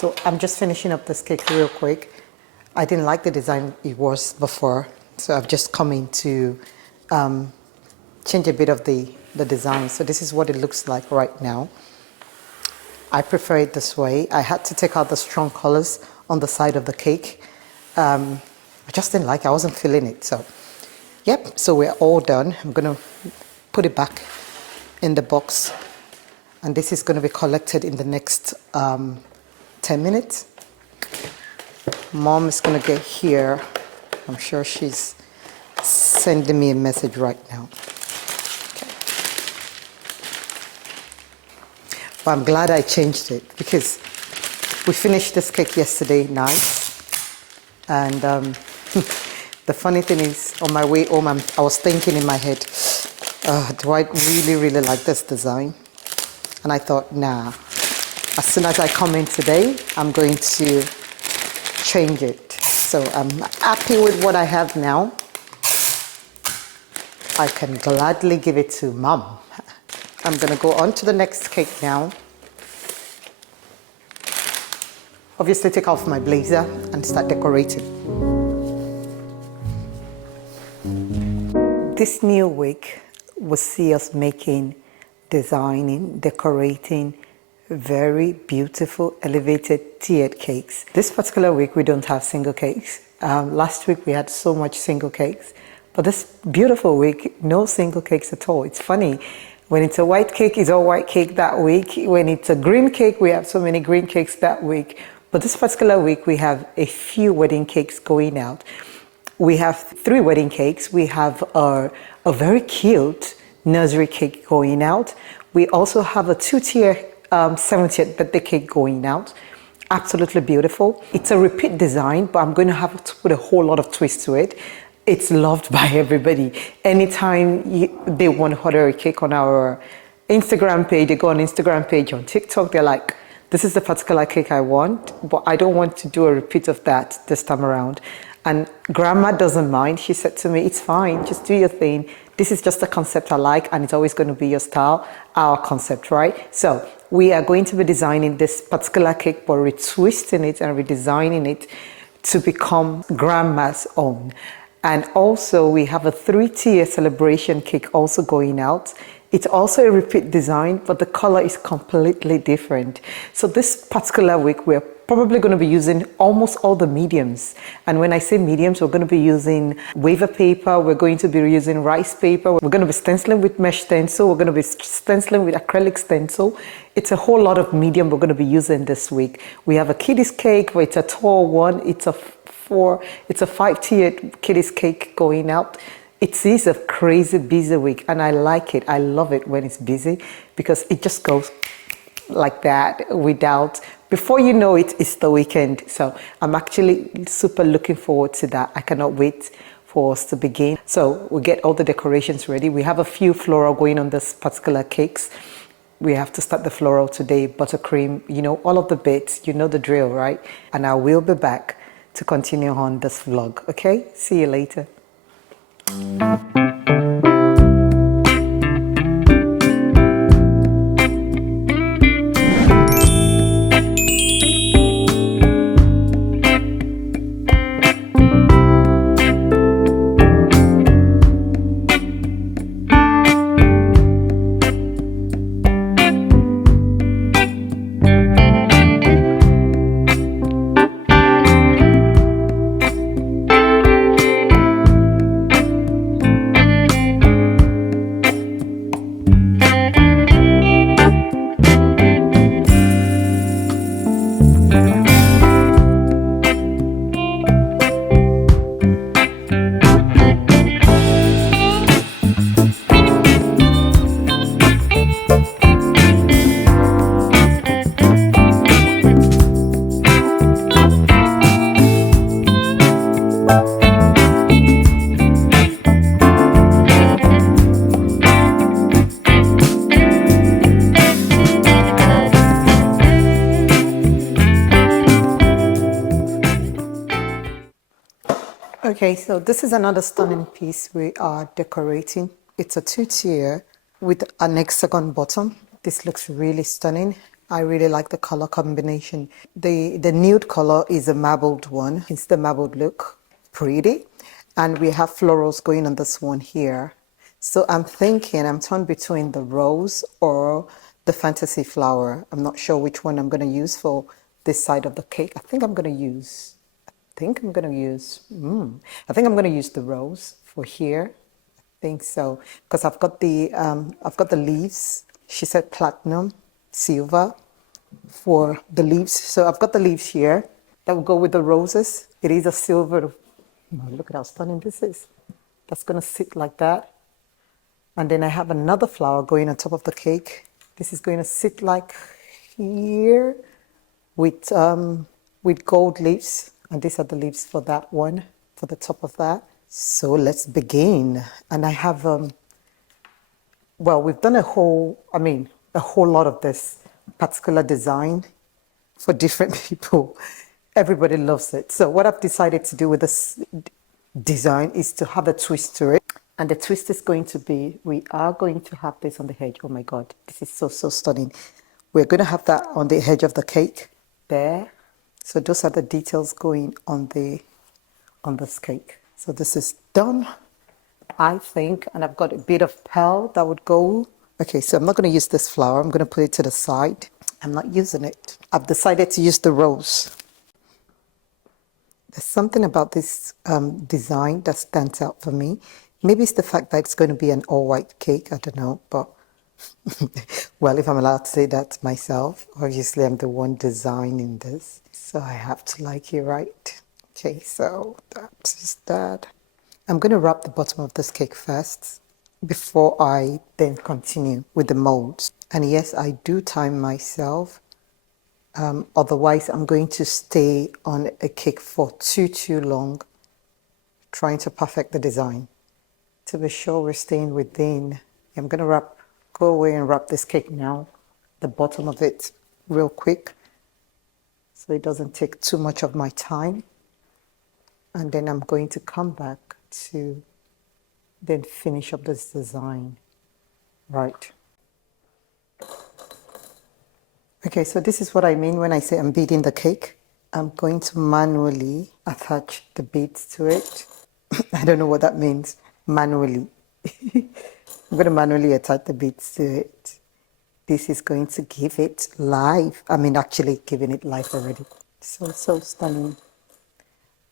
So I'm just finishing up this cake real quick. I didn't like the design it was before, so I've just come in to change a bit of the design. So this is what it looks like right now. I prefer it this way. I had to take out the strong colors on the side of the cake. I just didn't like it. I wasn't feeling it. So, yep, so we're all done. I'm going to put it back in the box. And this is going to be collected in the next 10 minutes. Mom is going to get here. I'm sure she's sending me a message right now. But I'm glad I changed it because we finished this cake yesterday night. And the funny thing is, on my way home, I was thinking in my head, do I really, really like this design? And I thought, nah, as soon as I come in today, I'm going to change it. So I'm happy with what I have now. I can gladly give it to Mom. I'm going to go on to the next cake now. Obviously take off my blazer and start decorating. This new week will see us making, designing, decorating very beautiful elevated tiered cakes. This particular week we don't have single cakes. Last week we had so much single cakes, but this beautiful week, no single cakes at all. It's funny. When it's a white cake, it's all white cake that week. When it's a green cake, we have so many green cakes that week. But this particular week, we have a few wedding cakes going out. We have 3 wedding cakes. We have a very cute nursery cake going out. We also have a 2-tier 70th birthday cake going out. Absolutely beautiful. It's a repeat design, but I'm going to have to put a whole lot of twist to it. It's loved by everybody. Anytime they want to order a cake on our Instagram page, they go on Instagram page, on TikTok, they're like, this is the particular cake I want, but I don't want to do a repeat of that this time around. And Grandma doesn't mind. She said to me, it's fine, just do your thing. This is just a concept I like, and it's always going to be your style, our concept, right? So we are going to be designing this particular cake, but retwisting it and redesigning it to become Grandma's own. And also we have a 3-tier celebration cake also going out. It's also a repeat design, but the color is completely different. So this particular week, we're probably going to be using almost all the mediums. And when I say mediums, we're going to be using waver paper, we're going to be using rice paper, we're going to be stenciling with mesh stencil, we're going to be stenciling with acrylic stencil. It's a whole lot of medium we're going to be using this week. We have a kiddies cake, where it's a tall one, it's a 5-tiered kiddies cake going out. It is a crazy busy week, and I like it. I love it when it's busy because it just goes like that without, before you know it, it's the weekend. So I'm actually super looking forward to that. I cannot wait for us to begin. So we get all the decorations ready. We have a few floral going on this particular cakes. We have to start the floral today, buttercream, you know, all of the bits, you know the drill, right? And I will be back to continue on this vlog, okay? See you later. Okay, so this is another stunning piece we are decorating. It's a 2-tier with an hexagon bottom. This looks really stunning. I really like the color combination. The nude color is a marbled one. It's the marbled look. Pretty. And we have florals going on this one here. So I'm thinking I'm torn between the rose or the fantasy flower. I'm not sure which one I'm going to use for this side of the cake. I think I'm going to use I think I'm going to use the rose for here. I think so because I've got the leaves. She said platinum, silver for the leaves. So I've got the leaves here that will go with the roses. It is a silver. Oh, look at how stunning this is. That's going to sit like that. And then I have another flower going on top of the cake. This is going to sit like here with gold leaves. And these are the leaves for that one, for the top of that. So let's begin. And I have, well, we've done a whole lot of this particular design for different people. Everybody loves it. So what I've decided to do with this design is to have a twist to it. And the twist is going to be, we are going to have this on the edge. Oh my God, this is so stunning. We're going to have that on the edge of the cake there. So those are the details going on this cake. So this is done, I think, and I've got a bit of pearl that would go. Okay, so I'm not going to use this flower. I'm going to put it to the side. I'm not using it. I've decided to use the rose. There's something about this design that stands out for me. Maybe it's the fact that it's going to be an all-white cake. I don't know, but well, if I'm allowed to say that myself, obviously I'm the one designing this, so I have to like it, right? Okay, so that's that. I'm going to wrap the bottom of this cake first before I then continue with the molds. And yes, I do time myself. Otherwise, I'm going to stay on a cake for too long, trying to perfect the design. To be sure we're staying within, I'm going to go away and wrap this cake now, the bottom of it real quick, so it doesn't take too much of my time. And then I'm going to come back to then finish up this design. Right. Okay, so this is what I mean when I say I'm beading the cake. I'm going to manually attach the beads to it. I don't know what that means, manually. I'm going to manually attach the beads to it. This is going to give it life. I mean, actually giving it life already. So stunning.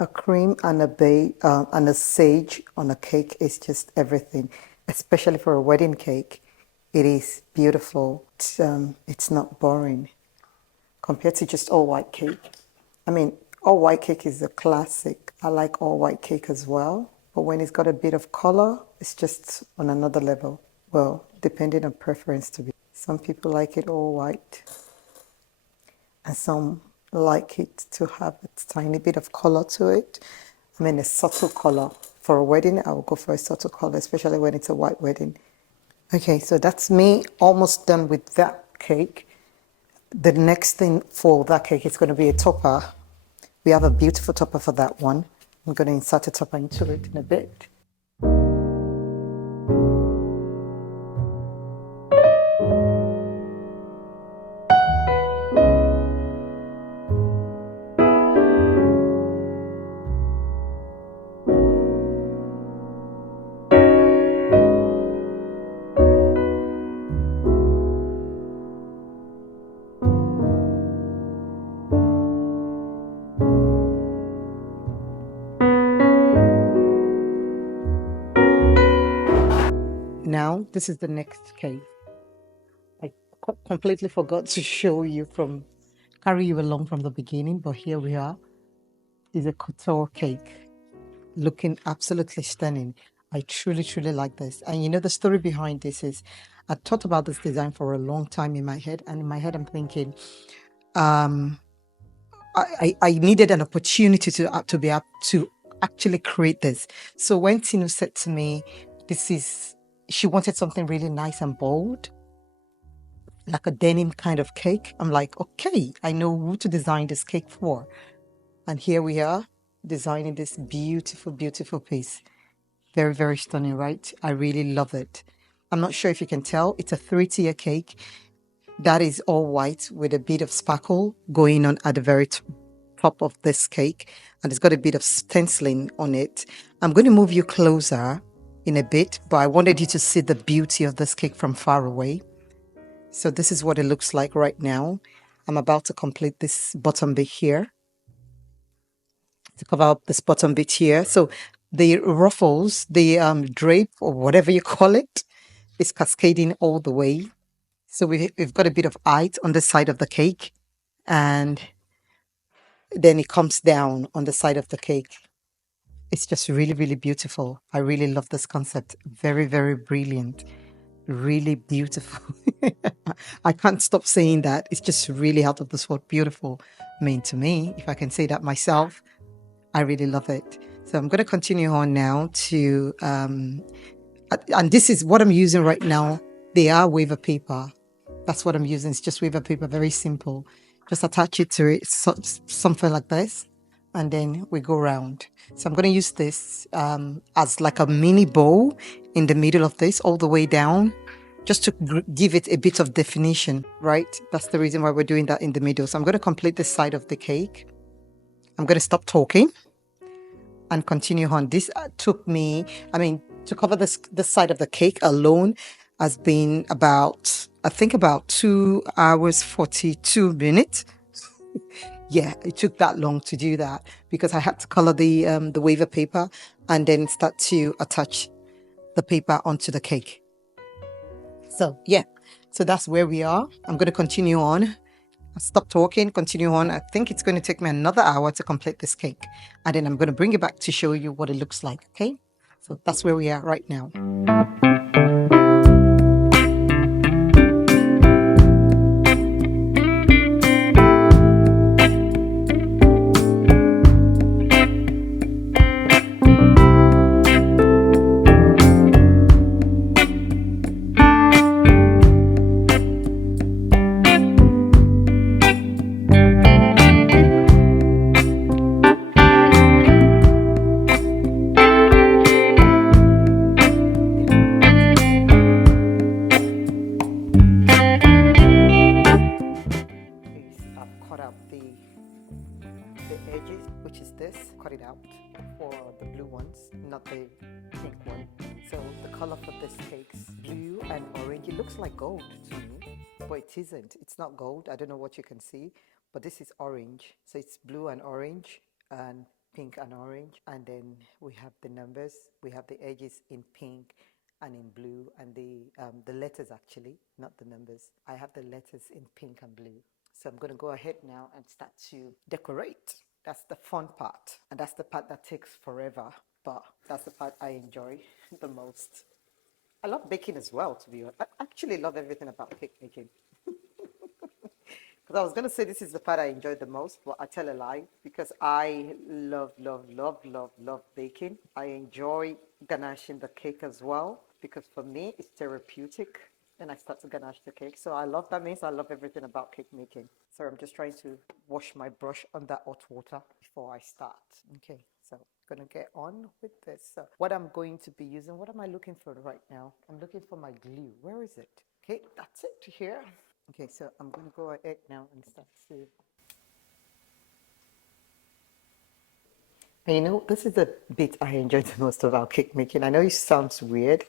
A cream and a sage on a cake is just everything, especially for a wedding cake. It is beautiful. It's not boring compared to just all white cake. I mean, all white cake is a classic. I like all white cake as well. But when it's got a bit of color, it's just on another level. Well, depending on preference to be. Some people like it all white. And some like it to have a tiny bit of color to it. I mean, a subtle color. For a wedding, I will go for a subtle color, especially when it's a white wedding. Okay, so that's me almost done with that cake. The next thing for that cake is going to be a topper. We have a beautiful topper for that one. I'm going to insert a topper into it in a bit. Now, this is the next cake. I completely forgot to show you carry you along from the beginning, but here we are. It's a couture cake, looking absolutely stunning. I truly like this. And you know, the story behind this is, I thought about this design for a long time in my head, and in my head I'm thinking, I needed an opportunity to be able to actually create this. So when Tinu said to me, she wanted something really nice and bold, like a denim kind of cake, I'm like, okay, I know who to design this cake for. And here we are designing this beautiful piece. Very stunning, right? I really love it. I'm not sure if you can tell, it's a 3-tier cake. That is all white with a bit of sparkle going on at the very top of this cake, and it's got a bit of stenciling on it. I'm going to move you closer in a bit, but I wanted you to see the beauty of this cake from far away. So this is what it looks like right now. I'm about to complete this bottom bit here, to cover up this bottom bit here. So the ruffles, the drape or whatever you call it, is cascading all the way. So we've got a bit of height on the side of the cake, and then it comes down on the side of the cake. It's just really, really beautiful. I really love this concept. Very, very brilliant. Really beautiful. I can't stop saying that. It's just really out of this world beautiful. I mean, to me, if I can say that myself, I really love it. So I'm going to continue on now to, and this is what I'm using right now. They are waver paper. That's what I'm using. It's just waver paper, very simple. Just attach it to it, something like this, and then we go round. So I'm going to use this as like a mini bow in the middle of this, all the way down, just to give it a bit of definition, right? That's the reason why we're doing that in the middle. So I'm going to complete this side of the cake. I'm going to stop talking and continue on. This took me, I mean, to cover this side of the cake alone has been about, I think about 2 hours, 42 minutes. Yeah, it took that long to do that because I had to color the waver paper and then start to attach the paper onto the cake. So yeah, so that's where we are. I'm going to continue on. Stop talking, continue on. I think it's going to take me another hour to complete this cake, and then I'm going to bring it back to show you what it looks like. Okay, so that's where we are right now. Edges, which is this, cut it out for the blue ones, not the pink one. So the color for this cake's blue and orange. It looks like gold to me, but it isn't. It's not gold. I don't know what you can see, but this is orange. So it's blue and orange and pink and orange. And then we have the numbers. We have the edges in pink and in blue, and the letters, actually, not the numbers. I have the letters in pink and blue. So I'm going to go ahead now and start to decorate. That's the fun part, and that's the part that takes forever, but that's the part I enjoy the most. I love baking as well, to be honest. I actually love everything about cake making. Because I was going to say this is the part I enjoy the most, but I tell a lie, because I love, love, love, love, love baking. I enjoy ganaching the cake as well, because for me, it's therapeutic. And I start to ganache the cake. So I love, that means I love everything about cake making. So I'm just trying to wash my brush under hot water before I start. Okay, so I'm gonna get on with this. So what I'm going to be using, what am I looking for right now? I'm looking for my glue. Where is it? Okay, that's it here. Okay, so I'm gonna go ahead now and start to. And you know, this is the bit I enjoy the most about cake making. I know it sounds weird,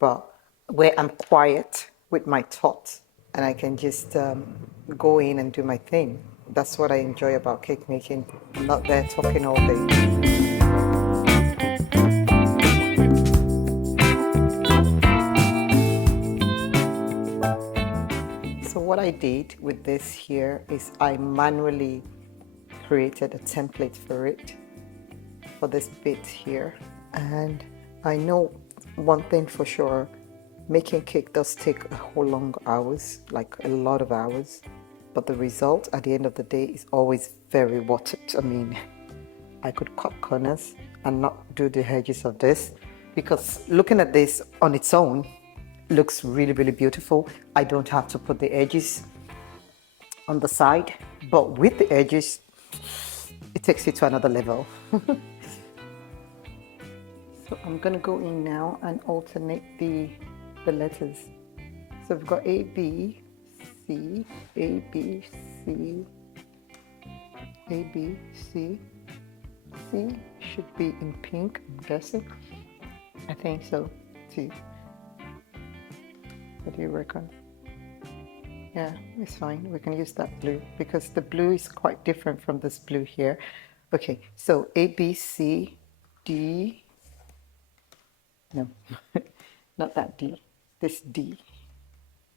but where I'm quiet with my thoughts and I can just go in and do my thing. That's what I enjoy about cake making. I'm not there talking all day. So what I did with this here is I manually created a template for it, for this bit here. And I know one thing for sure, making cake does take a whole long hours, like a lot of hours, but the result at the end of the day is always very worth it. I mean, I could cut corners and not do the edges of this, because looking at this on its own looks really, really beautiful. I don't have to put the edges on the side, but with the edges, it takes it to another level. So I'm gonna go in now and alternate the letters. So we've got A, B, C, A, B, C, A, B, C. C should be in pink, I'm guessing. I think so, too. What do you reckon? Yeah, it's fine. We can use that blue because the blue is quite different from this blue here. Okay, so A, B, C, D. No, not that D, this D.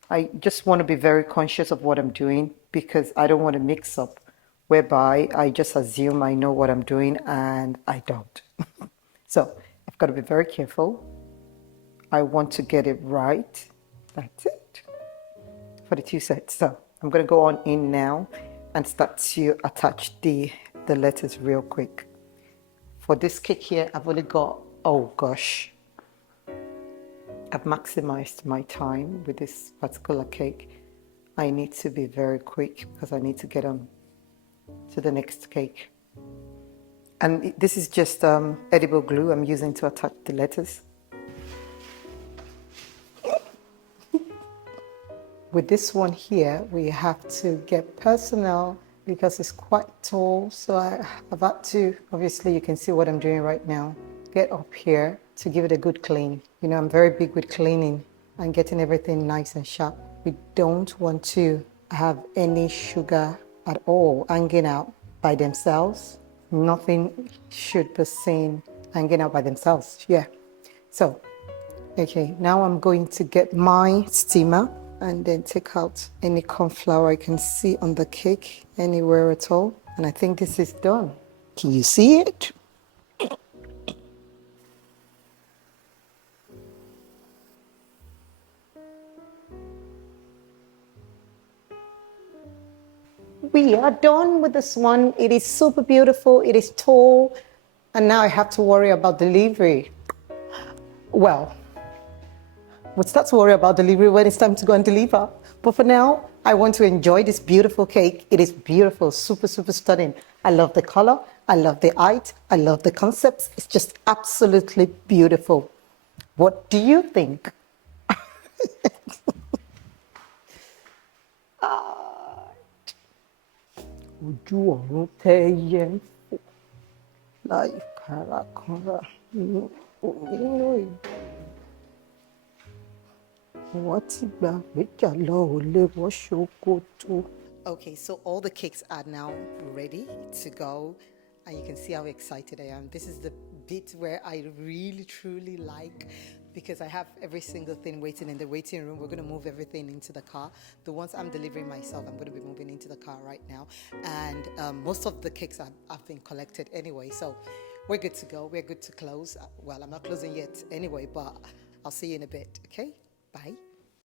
I just want to be very conscious of what I'm doing because I don't want to mix up whereby I just assume I know what I'm doing and I don't. So I've got to be very careful. I want to get it right. That's it for the two sets. So I'm going to go on in now and start to attach the letters real quick. For this cake here, I've only got, oh gosh, I've maximized my time with this particular cake. I need to be very quick because I need to get on to the next cake. And this is just edible glue I'm using to attach the letters. With this one here, we have to get personal because it's quite tall. So I've had to, obviously you can see what I'm doing right now, get up here to give it a good clean. You know, I'm very big with cleaning and getting everything nice and sharp. We don't want to have any sugar at all hanging out by themselves. Nothing should be seen hanging out by themselves. Yeah. So, okay, now I'm going to get my steamer and then take out any corn flour I can see on the cake anywhere at all. And I think this is done. Can you see it? We are done with this one. It is super beautiful. It is tall. And now I have to worry about delivery. Well, we'll start to worry about delivery when it's time to go and deliver. But for now, I want to enjoy this beautiful cake. It is beautiful, super, super stunning. I love the color. I love the height. I love the concepts. It's just absolutely beautiful. What do you think? Ojú ọ̀run tẹ́yẹ ń fò láì kárakára nínú ìdùnnú. Wọ́n ti gbà méjà lọ ò lè wọ́ ṣòkòtò. Okay, so all the cakes are now ready to go. And you can see how excited I am. This is the bit where I really, truly like because I have every single thing waiting in the waiting room. We're going to move everything into the car. The ones I'm delivering myself, I'm going to be moving into the car right now. And most of the cakes have been collected anyway. So we're good to go. We're good to close. Well, I'm not closing yet anyway, but I'll see you in a bit. Okay? Bye.